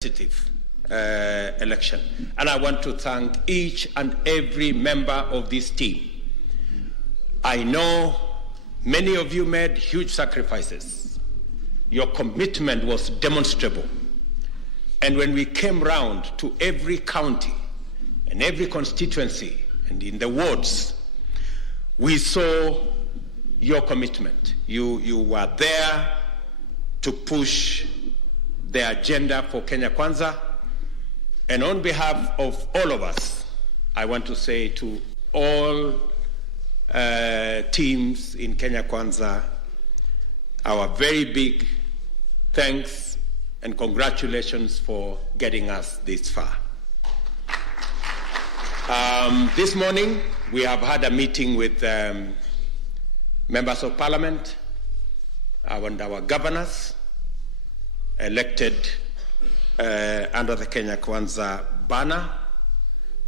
election. And I want to thank each and every member of this team. I know many of you made huge sacrifices. Your commitment was demonstrable. And when we came round to every county and every constituency and in the wards, we saw your commitment. You were there to push the agenda for Kenya Kwanza. And on behalf of all of us, I want to say to all teams in Kenya Kwanza, our very big thanks and congratulations for getting us this far. This morning, we have had a meeting with members of parliament and our governors elected under the Kenya Kwanza banner.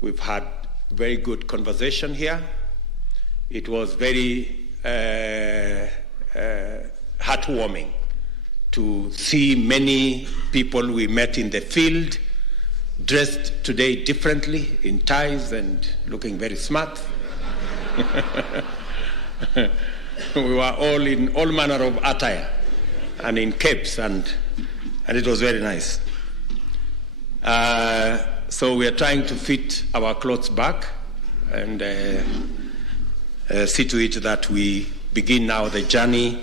We've had very good conversation here. It was very heartwarming to see many people we met in the field dressed today differently in ties and looking very smart. We were all in all manner of attire and in capes, and it was very nice. So we are trying to fit our clothes back and see to it that we begin now the journey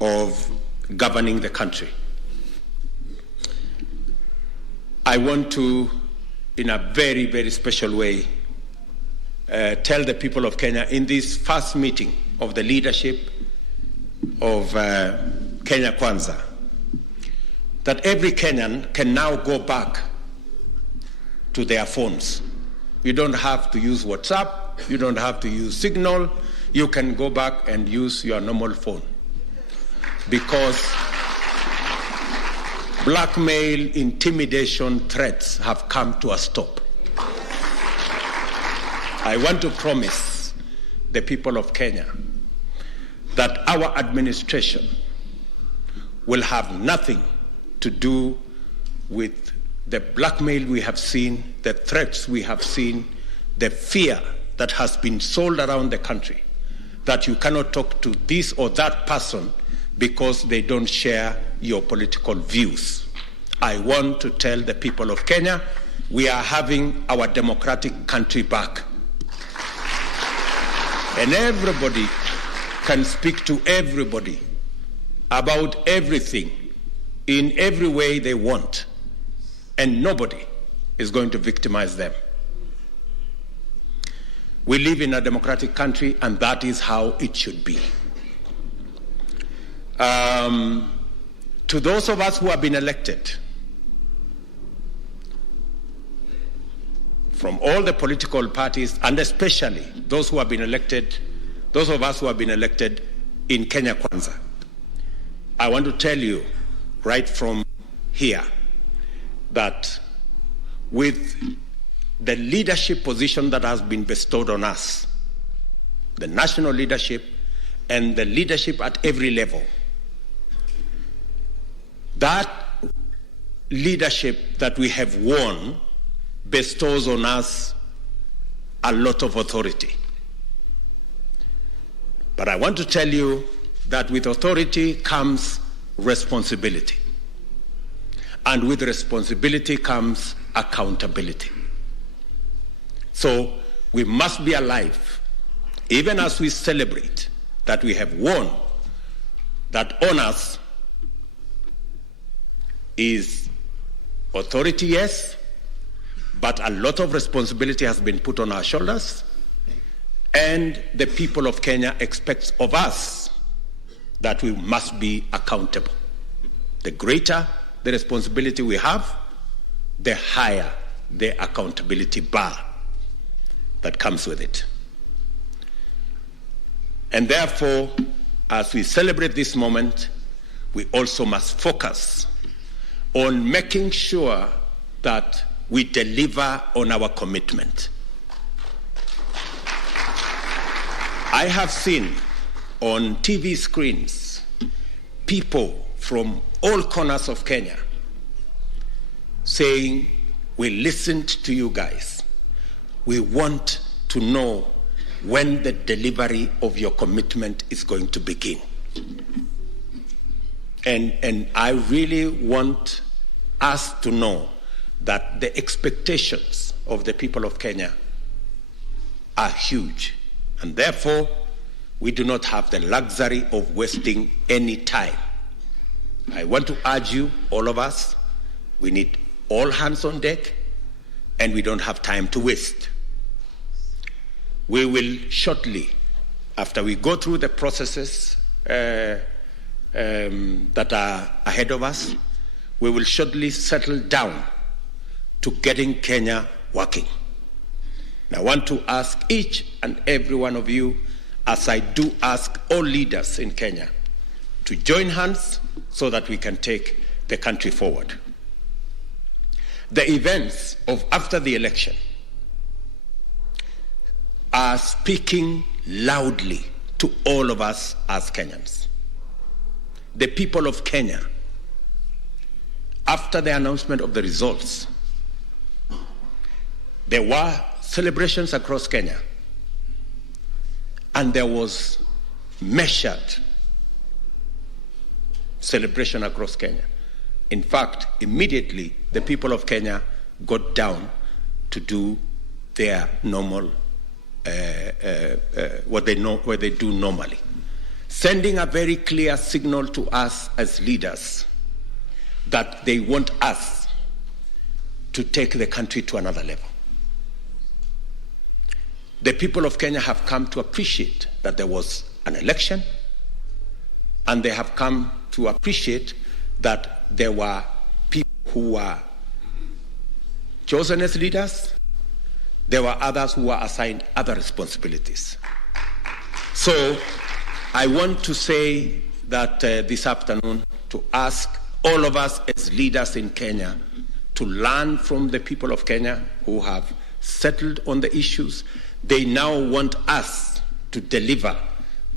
of governing the country. I want to, in a very, very special way, tell the people of Kenya in this first meeting of the leadership of Kenya Kwanza that every Kenyan can now go back to their phones. You don't have to use WhatsApp, you don't have to use Signal, you can go back and use your normal phone. Because blackmail, intimidation, threats have come to a stop. I want to promise the people of Kenya that our administration will have nothing to do with the blackmail we have seen, the threats we have seen, the fear that has been sold around the country, that you cannot talk to this or that person because they don't share your political views. I want to tell the people of Kenya, we are having our democratic country back. And everybody can speak to everybody about everything in every way they want, and nobody is going to victimize them. We live in a democratic country, and that is how it should be. To those of us who have been elected, from all the political parties, and especially those who have been elected, those of us who have been elected in Kenya Kwanza, I want to tell you right from here that with the leadership position that has been bestowed on us, the national leadership and the leadership at every level, that leadership that we have won bestows on us a lot of authority. But I want to tell you that with authority comes responsibility. And with responsibility comes accountability. So we must be alive, even as we celebrate that we have won, that on us is authority, yes, but a lot of responsibility has been put on our shoulders, and the people of Kenya expect of us that we must be accountable. The greater the responsibility we have, the higher the accountability bar that comes with it. And therefore, as we celebrate this moment, we also must focus on making sure that we deliver on our commitment. I have seen on TV screens people from all corners of Kenya saying, we listened to you guys. We want to know when the delivery of your commitment is going to begin. And I really want us to know that the expectations of the people of Kenya are huge. And therefore, we do not have the luxury of wasting any time. I want to urge you, all of us, we need all hands on deck, and we don't have time to waste. We will shortly, after we go through the processes that are ahead of us, we will shortly settle down to getting Kenya working. And I want to ask each and every one of you, as I do ask all leaders in Kenya, to join hands so that we can take the country forward. The events of after the election are speaking loudly to all of us as Kenyans. The people of Kenya, after the announcement of the results, there were celebrations across Kenya, and there was measured celebration across Kenya. In fact, immediately the people of Kenya got down to do their normal, what they do normally, sending a very clear signal to us as leaders that they want us to take the country to another level. The people of Kenya have come to appreciate that there was an election, and they have come to appreciate that there were people who were chosen as leaders. There were others who were assigned other responsibilities. So I want to say that this afternoon, to ask all of us as leaders in Kenya to learn from the people of Kenya who have settled on the issues. They now want us to deliver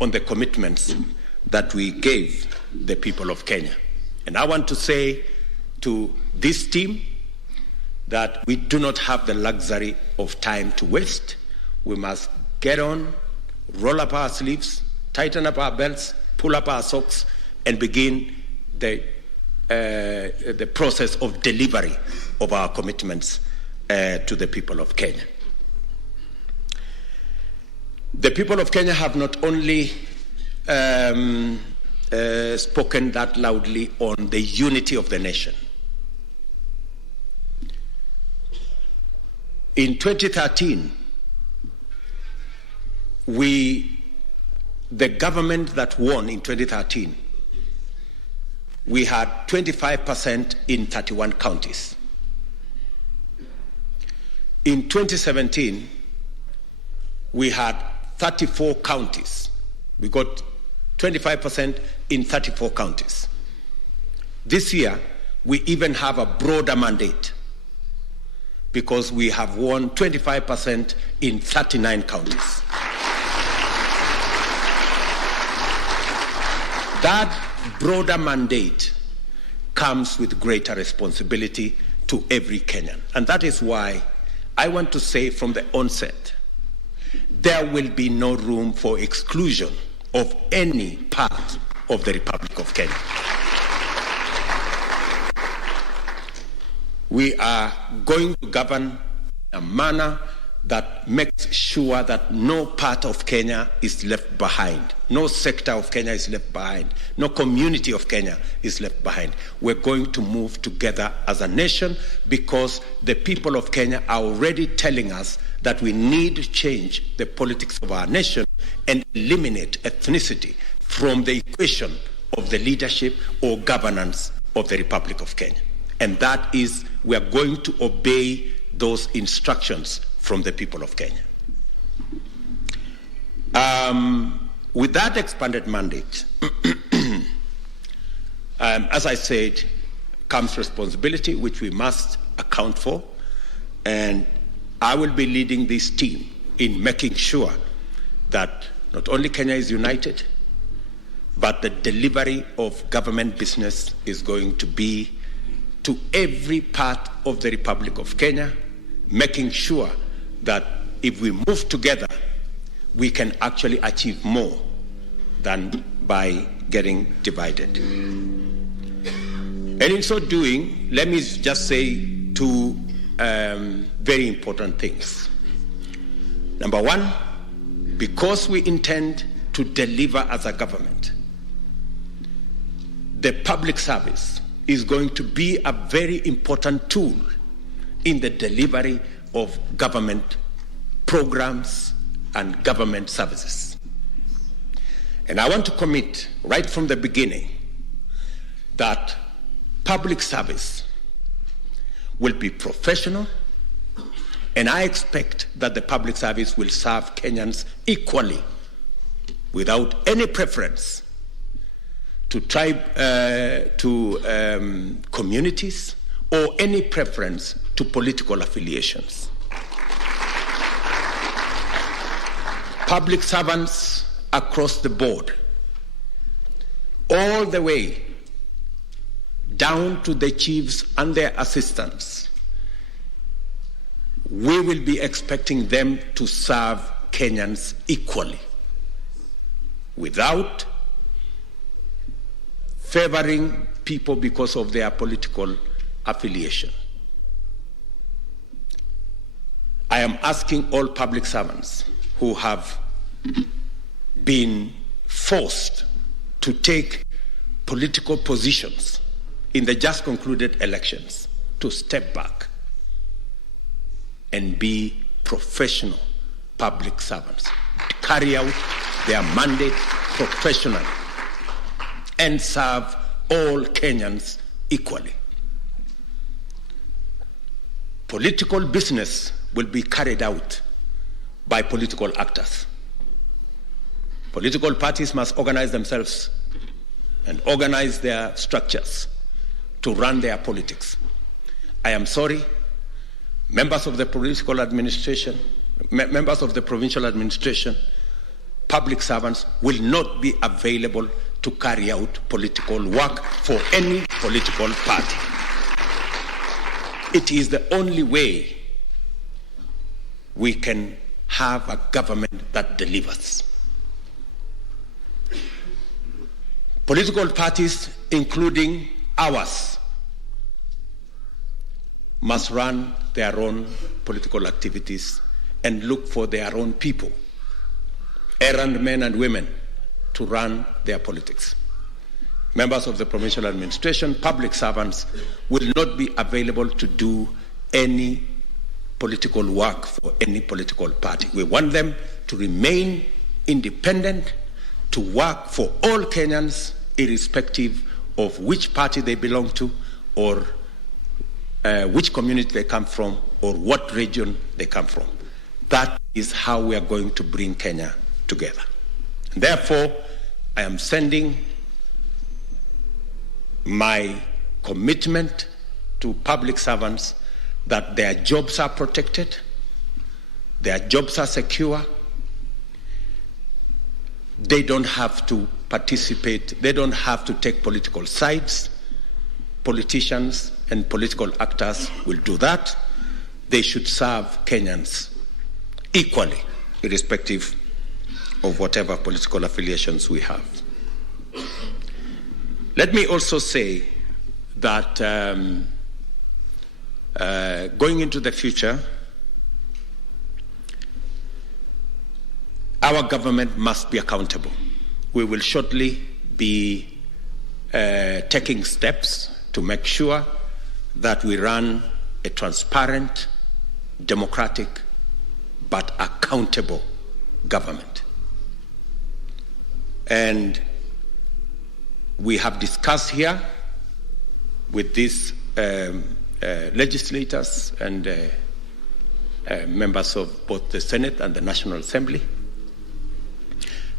on the commitments that we gave the people of Kenya. And I want to say to this team that we do not have the luxury of time to waste. We must get on, roll up our sleeves, tighten up our belts, pull up our socks, and begin the process of delivery of our commitments to the people of Kenya. The people of Kenya have not only spoken that loudly on the unity of the nation. In 2013, the government that won in 2013, we had 25% in 31 counties. In 2017, we had 34 counties. We got 25% in 34 counties. This year, we even have a broader mandate because we have won 25% in 39 counties. That broader mandate comes with greater responsibility to every Kenyan. And that is why I want to say from the onset, there will be no room for exclusion of any part of the Republic of Kenya. We are going to govern in a manner that makes sure that no part of Kenya is left behind. No sector of Kenya is left behind. No community of Kenya is left behind. We're going to move together as a nation because the people of Kenya are already telling us that we need to change the politics of our nation and eliminate ethnicity from the equation of the leadership or governance of the Republic of Kenya. And that is, we are going to obey those instructions from the people of Kenya. With that expanded mandate, as I said, comes responsibility, which we must account for. And I will be leading this team in making sure that not only Kenya is united, but the delivery of government business is going to be to every part of the Republic of Kenya, making sure that if we move together, we can actually achieve more than by getting divided. And in so doing, let me just say two very important things. Number one, because we intend to deliver as a government, the public service is going to be a very important tool in the delivery of government programs and government services. And I want to commit right from the beginning that public service will be professional, and I expect that the public service will serve Kenyans equally, without any preference to tribe, communities, or any preference to political affiliations. Public servants across the board, all the way down to the chiefs and their assistants, we will be expecting them to serve Kenyans equally, without favoring people because of their political affiliation. I am asking all public servants who have been forced to take political positions in the just concluded elections to step back and be professional public servants, to carry out their mandate professionally and serve all Kenyans equally. Political business will be carried out by political actors. Political parties must organize themselves and organize their structures to run their politics. I am sorry, members of the political administration, members of the provincial administration, public servants will not be available to carry out political work for any political party. It is the only way we can have a government that delivers. Political parties, including ours, must run their own political activities and look for their own people, errand men and women, to run their politics. Members of the provincial administration, public servants, will not be available to do any political work for any political party. We want them to remain independent, to work for all Kenyans, irrespective of which party they belong to, or which community they come from, or what region they come from. That is how we are going to bring Kenya together. And therefore, I am sending my commitment to public servants that their jobs are protected, their jobs are secure, they don't have to participate, they don't have to take political sides. Politicians and political actors will do that. They should serve Kenyans equally, irrespective of whatever political affiliations we have. Let me also say that going into the future, our government must be accountable. We will shortly be taking steps to make sure that we run a transparent, democratic, but accountable government. And we have discussed here with these legislators and members of both the Senate and the National Assembly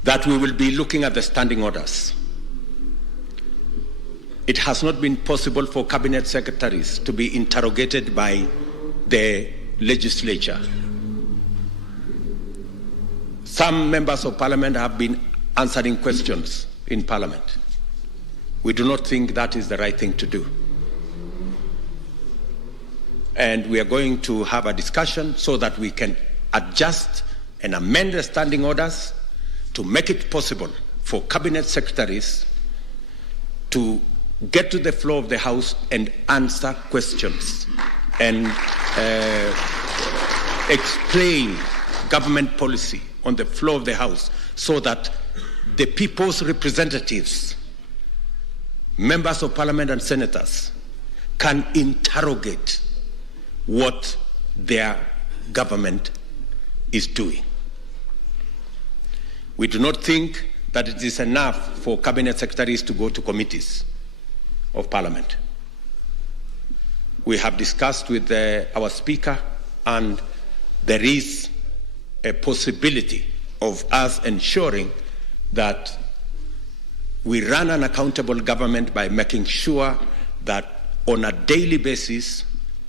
that we will be looking at the standing orders. It has not been possible for cabinet secretaries to be interrogated by the legislature. Some members of parliament have been answering questions in parliament. We do not think that is the right thing to do. and we are going to have a discussion so that we can adjust and amend the standing orders to make it possible for cabinet secretaries to get to the floor of the House and answer questions and explain government policy on the floor of the House so that the people's representatives, members of parliament and senators, can interrogate what their government is doing. We do not think that it is enough for cabinet secretaries to go to committees of parliament. We have discussed with our speaker, and there is a possibility of us ensuring that we run an accountable government by making sure that on a daily basis,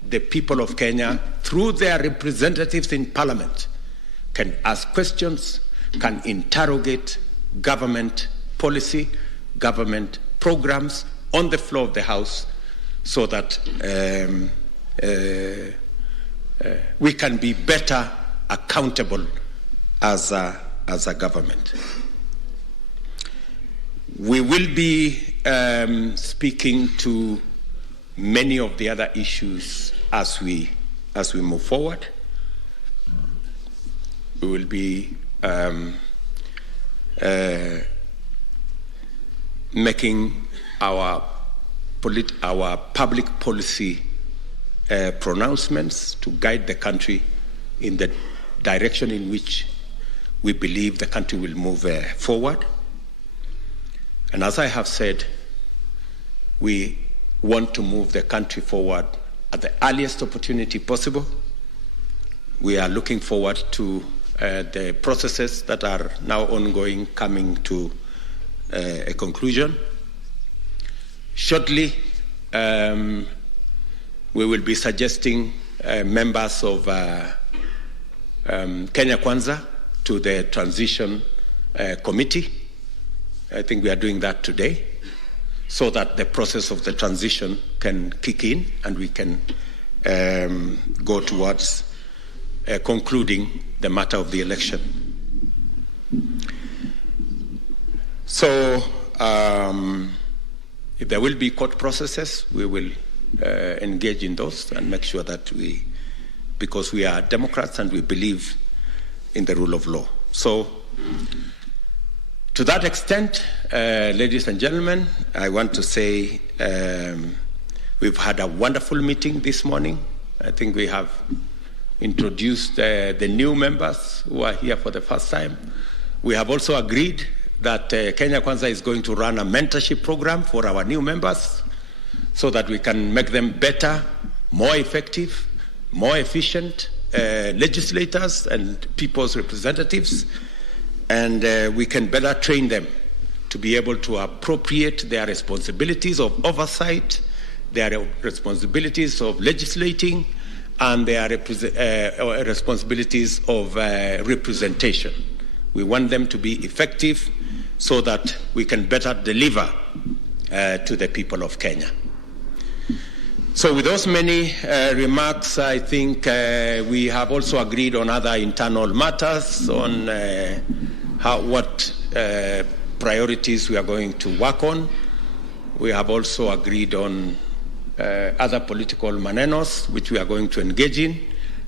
the people of Kenya, through their representatives in parliament, can ask questions, can interrogate government policy, government programs on the floor of the House, so that we can be better accountable as a government. We will be speaking to many of the other issues as we move forward. We will be making our public policy pronouncements to guide the country in the direction in which we believe the country will move forward. And as I have said, we want to move the country forward at the earliest opportunity possible. We are looking forward to the processes that are now ongoing coming to a conclusion. Shortly, we will be suggesting members of Kenya Kwanza to the transition committee. I think we are doing that today, so that the process of the transition can kick in and we can go towards concluding the matter of the election. So if there will be court processes, we will engage in those and make sure that because we are Democrats and we believe in the rule of law. So to that extent, ladies and gentlemen, I want to say we've had a wonderful meeting this morning. I think we have introduced the new members who are here for the first time. We have also agreed that Kenya Kwanza is going to run a mentorship program for our new members so that we can make them better, more effective, more efficient legislators and people's representatives, and we can better train them to be able to appropriate their responsibilities of oversight, their responsibilities of legislating, and their responsibilities of representation. We want them to be effective so that we can better deliver to the people of Kenya. So with those many remarks, I think we have also agreed on other internal matters, on what priorities we are going to work on. We have also agreed on other political manenos, which we are going to engage in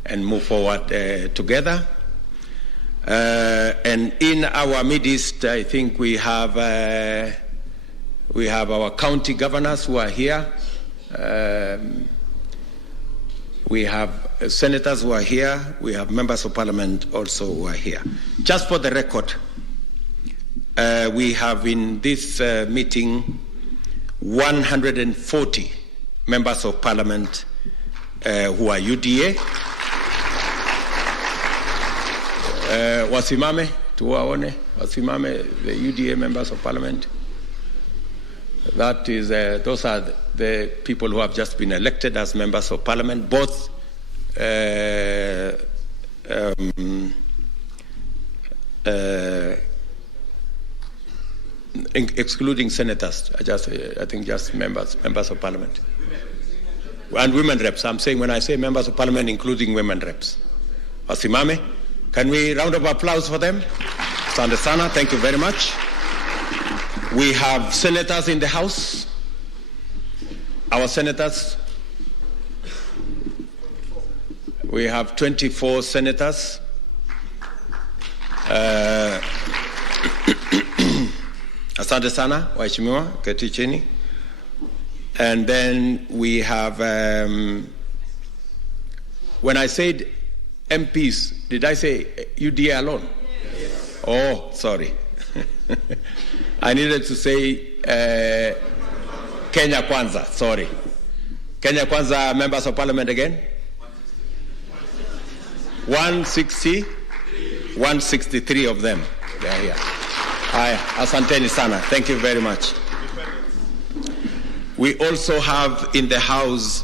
and move forward together. And in our midst, I think we have our county governors who are here. We have senators who are here. We have members of parliament also who are here. Just for the record, we have in this meeting 140 members of parliament who are UDA. Wasimame, tuwaone, wasimame, the UDA members of parliament. That is, those are the people who have just been elected as members of parliament, both excluding senators. I think just members of parliament. and women reps. I'm saying when I say members of parliament, including women reps. Wasimame. Can we round of applause for them? Asante sana. Thank you very much. We have senators in the House. Our senators. We have 24 senators. Asante sana, waheshimiwa, keti chini. And then we have, when I said MPs, did I say UDA alone? Yes. Oh, sorry. I needed to say Kenya Kwanza, sorry. Kenya Kwanza members of parliament again? 163 of them. They are here. Asanteni sana. Thank you very much. We also have in the House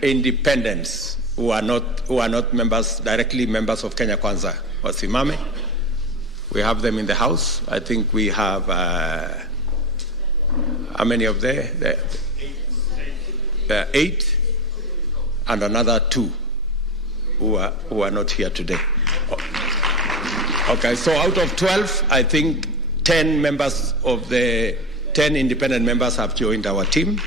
independents who are not members, directly members of Kenya Kwanza. Wasimame. We have them in the House. I think we have, how many of them? 8 and another 2 who are not here today. Okay, so out of 12, I think 10 members of the 10 independent members have joined our team.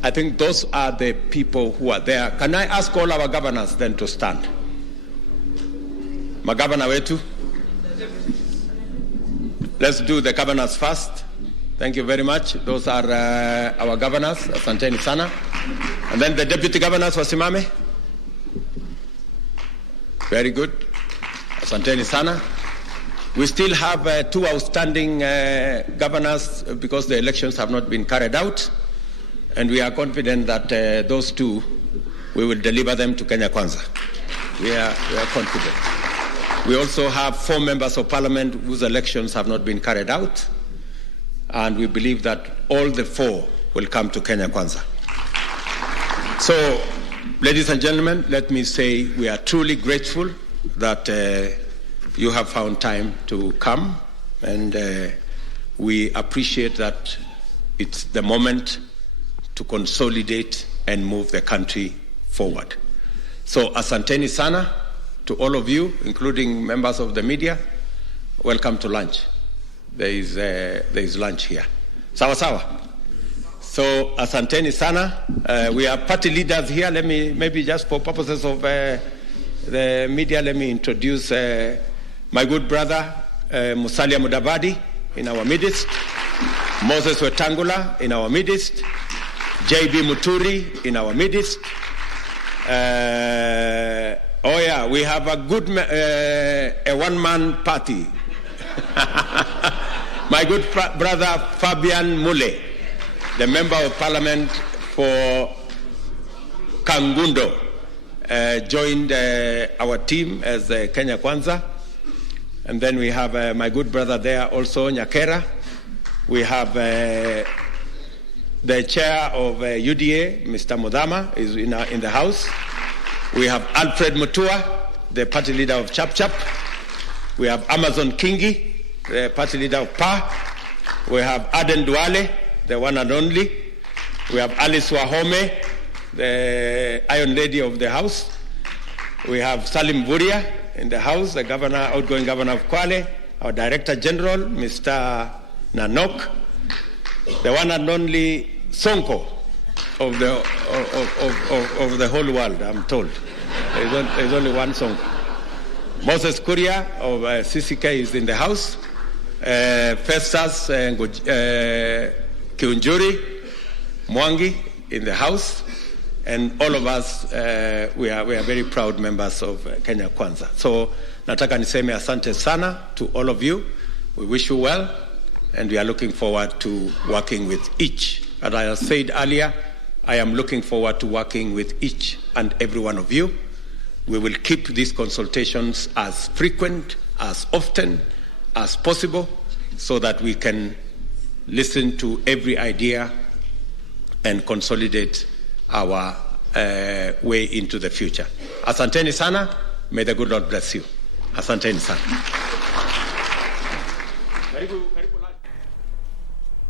I think those are the people who are there. Can I ask all our governors then to stand? Magavana wetu. Let's do the governors first. Thank you very much. Those are our governors. Asanteni sana. And then the deputy governors, wasimame. Very good. Asanteni sana. We still have 2 outstanding governors because the elections have not been carried out. And we are confident that those 2, we will deliver them to Kenya Kwanza. We are confident. We also have 4 members of parliament whose elections have not been carried out. And we believe that all the 4 will come to Kenya Kwanza. So, ladies and gentlemen, let me say we are truly grateful that you have found time to come, and we appreciate that it's the moment to consolidate and move the country forward. So, asanteni sana to all of you, including members of the media. Welcome to lunch. There is lunch here. Sawa sawa. So, asanteni sana. We are party leaders here. Let me, maybe just for purposes of the media, let me introduce my good brother, Musalia Mudavadi, in our midst. Moses Wetangula, in our midst. J.B. Muturi, in our midst. We have a good, a one-man party. My good brother, Fabian Mule, the Member of Parliament for Kangundo, joined our team as Kenya Kwanza. And then we have my good brother there also, Nyakera. We have the chair of UDA, Mr. Mudhama, is in the House. We have Alfred Mutua, the party leader of Chap Chap. We have Amazon Kingi, the party leader of PA. We have Aden Duale, the one and only. We have Alice Wahome, the Iron Lady of the House. We have Salim Buria in the House, the governor, outgoing governor of Kwale. Our Director General, Mr. Nanok. The one and only Sonko of the whole world, I'm told. There's only one Sonko. Moses Kuria of CCK is in the House. Festus Kiunjuri, Mwangi in the House. And all of us, we are very proud members of Kenya Kwanza. So, nataka niseme asante sana to all of you. We wish you well, and we are looking forward to working with each. As I said earlier, I am looking forward to working with each and every one of you. We will keep these consultations as frequent, as often as possible, so that we can listen to every idea and consolidate our way into the future. Asanteni sana. May the good Lord bless you. Asanteni sana.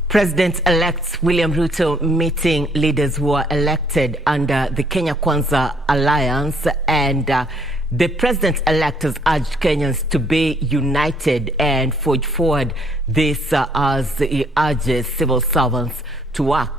President-elect William Ruto meeting leaders who are elected under the Kenya Kwanza alliance, and the president-elect has urged Kenyans to be united and forge forward this as he urges civil servants to work